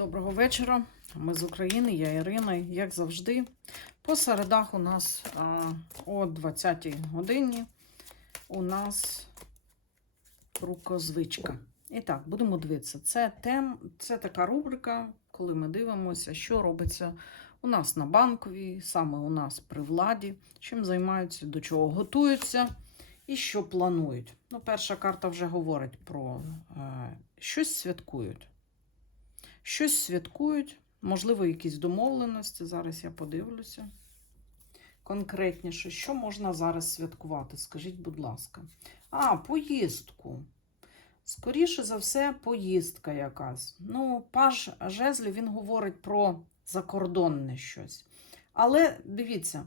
Доброго вечора. Ми з України, я Ірина. Як завжди, по середах у нас о 20-й годині у нас рукозвичка. І так, будемо дивитися. Це тем, це така рубрика, коли ми дивимося, що робиться у нас на банковій, саме у нас при владі, чим займаються, до чого готуються і що планують. Ну, перша карта вже говорить про е, щось святкують. Щось святкують, можливо, якісь домовленості. Зараз я подивлюся. Конкретніше, що можна зараз святкувати? Скажіть, будь ласка. А, поїздку. Скоріше за все, поїздка якась. Ну, паж Жезлі він говорить про закордонне щось. Але дивіться,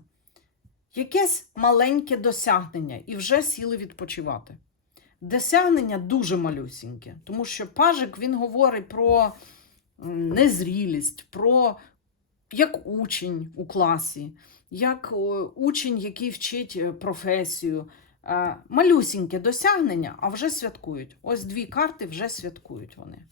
якесь маленьке досягнення, і вже сіли відпочивати. Досягнення дуже малюсіньке, тому що пажик він говорить про незрілість, про як учень у класі, як учень, який вчить е, професію. Е, Малюсіньке досягнення, а вже святкують. Ось дві карти вже святкують вони.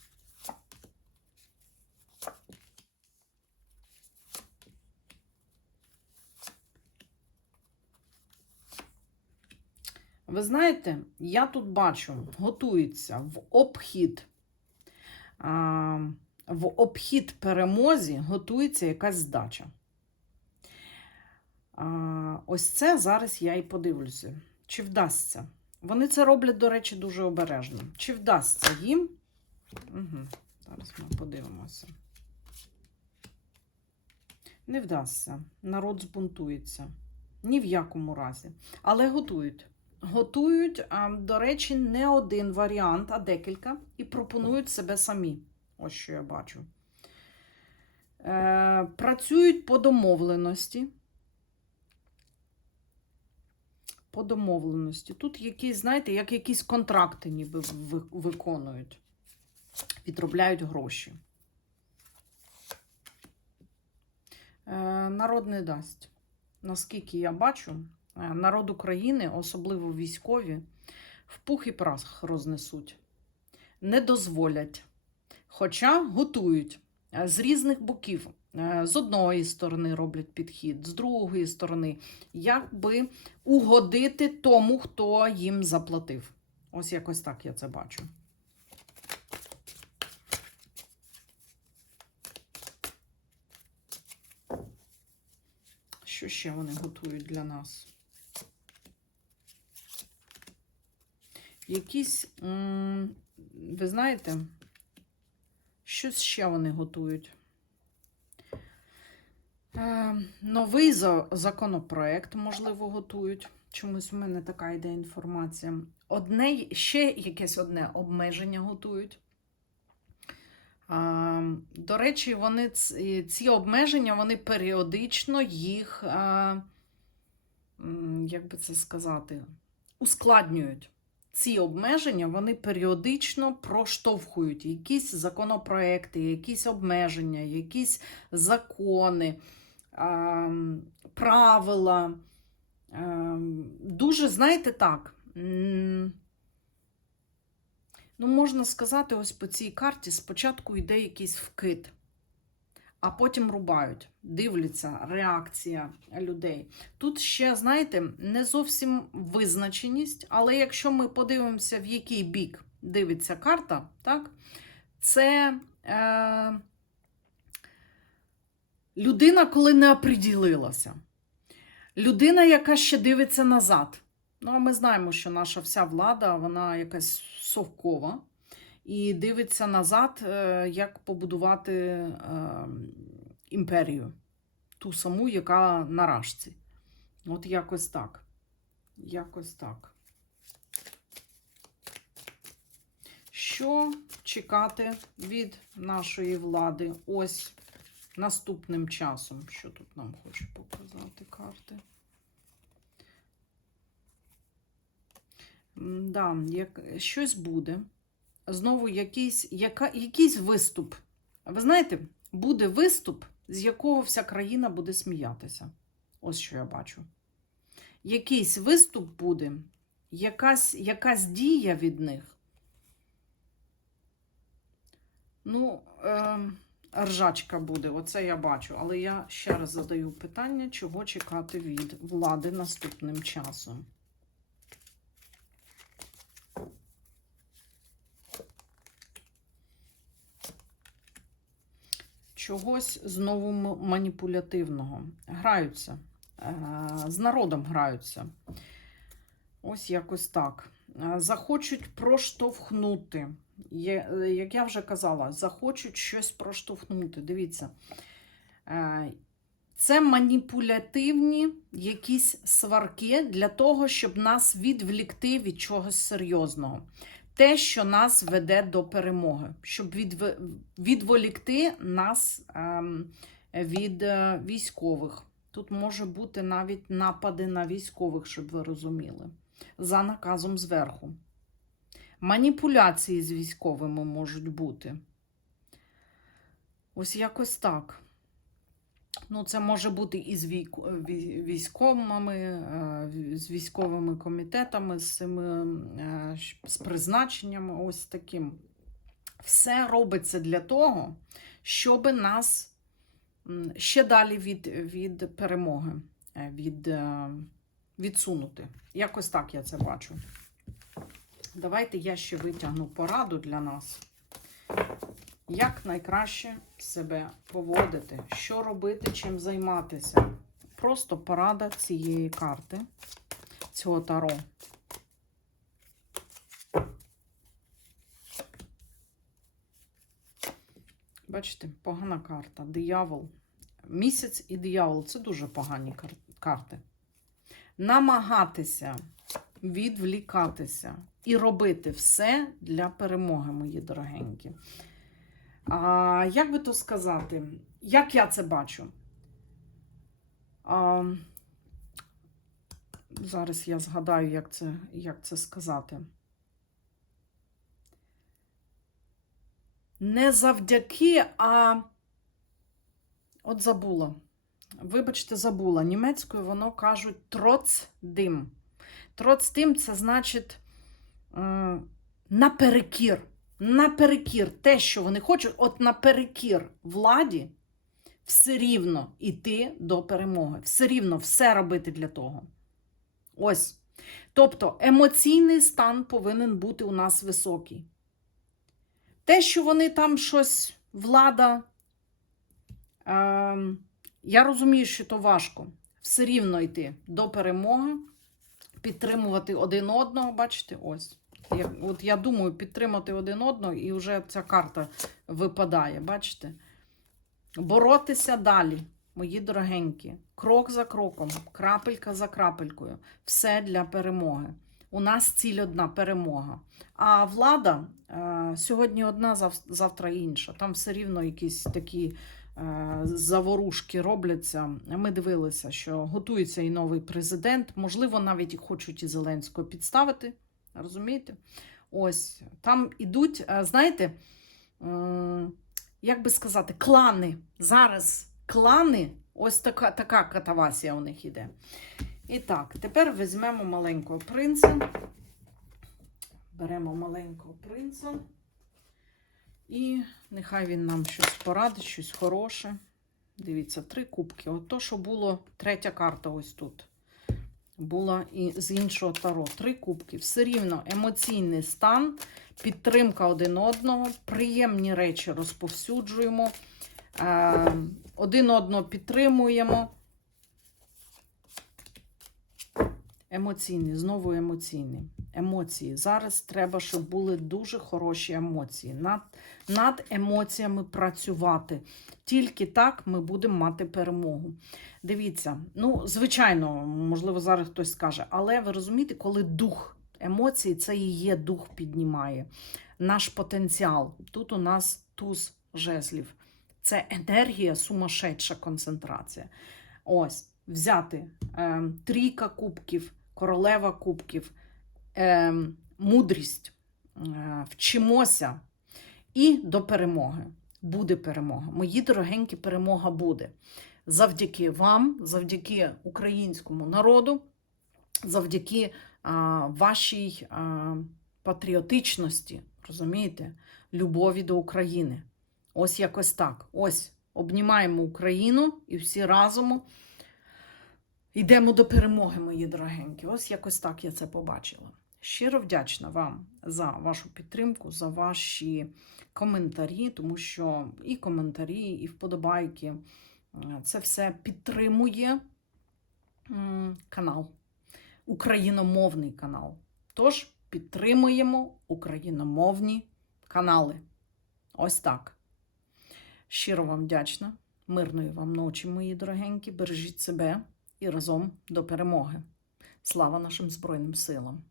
Ви знаєте, я тут бачу, готується в обхід. В обхід перемозі готується якась здача. Ось це зараз я і подивлюся, чи вдасться. Вони це роблять, до речі, дуже обережно. Чи вдасться їм? Угу. Зараз ми подивимося. Не вдасться. Народ збунтується. Ні в якому разі. Але готують. Готують, до речі, не один варіант, а декілька, і пропонують себе самі. Ось що я бачу. Е, працюють по домовленості. По домовленості. Тут якісь, знаєте, як якісь контракти ніби виконують, відробляють гроші. Е, народ не дасть. Наскільки я бачу, е, народ України, особливо військові, в пух і прах рознесуть. Не дозволять. Хоча готують е, з різних боків. Е, З одної сторони роблять підхід, з другої сторони, як би угодити тому, хто їм заплатив. Ось якось так я це бачу. Що ще вони готують для нас? Якісь, ви знаєте, щось ще вони готують. Е, новий законопроект, можливо, готують. Чомусь в мене така йде інформація. Одне, ще якесь одне обмеження готують. А, до речі, вони ці обмеження вони періодично їх, а, як би це сказати, ускладнюють. Ці обмеження вони періодично проштовхують якісь законопроекти, якісь обмеження, якісь закони, правила. Дуже, знаєте, так. Ну, можна сказати, ось по цій карті спочатку йде якийсь вкид, а потім рубають, дивляться реакція людей. Тут ще, знаєте, не зовсім визначеність, але якщо ми подивимося, в який бік дивиться карта, так, це е, людина, коли не оприділилася. Людина, яка ще дивиться назад. Ну, а ми знаємо, що наша вся влада, вона якась совкова і дивиться назад, е, як побудувати е, імперію. Ту саму, яка на рашці. От якось так. Якось так. Що чекати від нашої влади ось наступним часом? Що тут нам хоче показати карти? Да, як, щось буде. Знову якийсь, яка, якийсь виступ. Ви знаєте, буде виступ, з якого вся країна буде сміятися. Ось що я бачу. Якийсь виступ буде, якась, якась дія від них. Ну, е, ржачка буде, оце я бачу. Але я ще раз задаю питання, чого чекати від влади наступним часом. Чогось знову маніпулятивного. Граються. Е, З народом граються. Ось якось так. Е, Захочуть проштовхнути. Е, Як я вже казала, захочуть щось проштовхнути. Дивіться. Це маніпулятивні якісь сварки для того, щоб нас відвлікти від чогось серйозного. Те, що нас веде до перемоги, щоб відв... відволікти нас ем, від е, військових. Тут може бути навіть напади на військових, щоб ви розуміли, за наказом зверху. Маніпуляції з військовими можуть бути. Ось якось так. Ну, це може бути і з військовими, е, з військовими комітетами, з, цими, е, з призначеннями, ось таким. Все робиться для того, щоб нас ще далі від, від перемоги е, від, е, відсунути. Якось так я це бачу. Давайте я ще витягну пораду для нас. Як найкраще себе поводити, що робити, чим займатися. Просто порада цієї карти, цього таро. Бачите, погана карта. Диявол. Місяць і диявол це дуже погані карти. Намагатися відвлікатися і робити все для перемоги, мої дорогенькі. А, як би то сказати, як я це бачу? А, зараз я згадаю, як це, як це сказати. Не завдяки, а от забула. Вибачте, забула. Німецькою воно кажуть троц дим. Троц дим це значить наперекір. Наперекір те, що вони хочуть, от наперекір владі, все рівно йти до перемоги. Все рівно все робити для того. Ось. Тобто емоційний стан повинен бути у нас високий. Те, що вони там щось, влада, е, я розумію, що то важко. Все рівно йти до перемоги, підтримувати один одного, бачите, ось. Я, от я думаю, підтримати один одного, і вже ця карта випадає, бачите? Боротися далі, мої дорогенькі, крок за кроком, крапелька за крапелькою. Все для перемоги. У нас ціль одна перемога. А влада е, сьогодні одна, зав- завтра інша. Там все рівно якісь такі е, заворушки робляться. Ми дивилися, що готується і новий президент. Можливо, навіть хочуть і Зеленського підставити. Розумієте? Ось там ідуть, е, знаєте, як би сказати, клани. Зараз клани, ось така, така катавасія у них іде. І так, тепер візьмемо маленького принца. Беремо маленького принца. І нехай він нам щось порадить, щось хороше. Дивіться, три кубки. От то, що було третя карта ось тут. Була і з іншого таро. Три кубки. Все рівно емоційний стан, підтримка один одного, приємні речі розповсюджуємо, е, один одного підтримуємо. Емоційний, знову емоційний. Емоції. Зараз треба, щоб були дуже хороші емоції. Над, над емоціями працювати. Тільки так ми будемо мати перемогу. Дивіться, ну, звичайно, можливо, зараз хтось скаже, але ви розумієте, коли дух емоцій, це і є дух піднімає. Наш потенціал. Тут у нас туз жезлів. Це енергія, сумасшедша концентрація. Ось, взяти е, трійка кубків, королева кубків, е, мудрість, е, вчимося і до перемоги. Буде перемога. Мої дорогенькі, перемога буде. Завдяки вам, завдяки українському народу, завдяки а, вашій а, патріотичності, розумієте, любові до України. Ось якось так. Ось обнімаємо Україну і всі разом йдемо до перемоги, мої дорогенькі. Ось якось так я це побачила. Щиро вдячна вам за вашу підтримку, за ваші коментарі, тому що і коментарі, і вподобайки е, це все підтримує канал, україномовний канал. Тож підтримуємо україномовні канали. Ось так. Щиро вам вдячна. Мирної вам ночі, мої дорогенькі. Бережіть себе і разом до перемоги. Слава нашим Збройним силам!